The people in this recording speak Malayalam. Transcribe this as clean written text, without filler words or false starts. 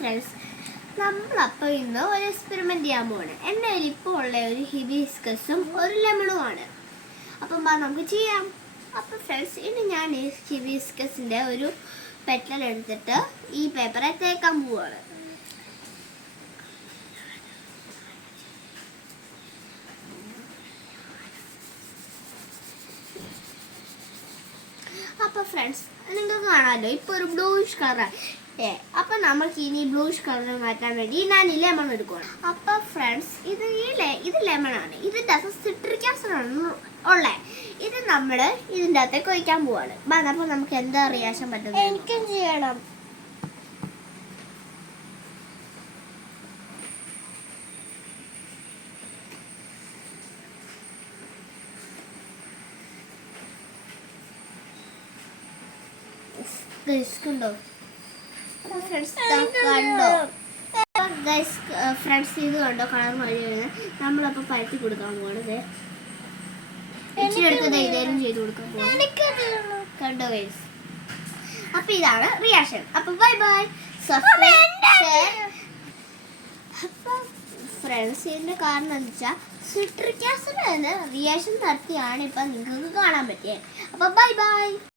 ഫ്രണ്ട്സ്, നമ്മളപ്പോൾ ഇന്ന് ഒരു എക്സ്പെരിമെൻ്റ് ചെയ്യാൻ പോവാണ്. എൻ്റെ കയ്യിൽ ഇപ്പോൾ ഉള്ള ഒരു ഹിബിസ്കസും ഒരു ലെമണുമാണ്. അപ്പം നമുക്ക് ചെയ്യാം. അപ്പം ഫ്രണ്ട്സ്, ഇനി ഞാൻ ഈ ഹിബിസ്കസിൻ്റെ ഒരു പെറ്റൽ എടുത്തിട്ട് ഈ പേപ്പറെ തേക്കാൻ പോവാണ്. അപ്പോൾ ഫ്രണ്ട്സ്, നിങ്ങൾക്ക് കാണാമല്ലോ ഇപ്പോൾ ഒരു ബ്ലൂയിഷ് കളറാണ്. അപ്പം നമുക്ക് ഇനി ബ്ലൂയിഷ് കളർ മാറ്റാൻ വേണ്ടി ഞാൻ ഈ ലെമൺ എടുക്കുകയാണ്. അപ്പോൾ ഫ്രണ്ട്സ്, ഇത് ലെമണാണ്. ഇതിൻ്റെ അകത്ത് സിട്രിക് ആസിഡാണ് ഉള്ളത്. ഇത് നമ്മൾ ഇതിൻ്റെ അകത്തേക്ക് ഒഴിക്കാൻ പോവാണ്. അപ്പോൾ നമുക്ക് എന്താ റിയാക്ഷൻ പറ്റുന്നത്? എനിക്കും ചെയ്യണം. കണ്ടോ ഫ്രണ്ട്സ്, കണ്ടോ ഗൈസ്? ഫ്രണ്ട്സ്, ഇത് കണ്ടോ കളർ മഴ വരുന്നത്? നമ്മളപ്പോൾ പരത്തി കൊടുക്കാൻ പോകണത്. ഇച്ചിരി എടുത്ത് ഇതേലും ചെയ്ത് കൊടുക്കാൻ പോകും. കണ്ടോ ഗൈസ്? അപ്പൊ ഇതാണ് റിയാക്ഷൻ. അപ്പൊ ബൈ ബൈ. അപ്പൊ ഫ്രണ്ട്സ്, ഇതിന്റെ കാരണം എന്താ വെച്ചാൽ സിട്രിക് ആസിഡ് റിയാക്ഷൻ നടത്തിയാണ് ഇപ്പൊ നിങ്ങൾക്ക് കാണാൻ പറ്റിയത്. അപ്പൊ ബൈ ബൈ.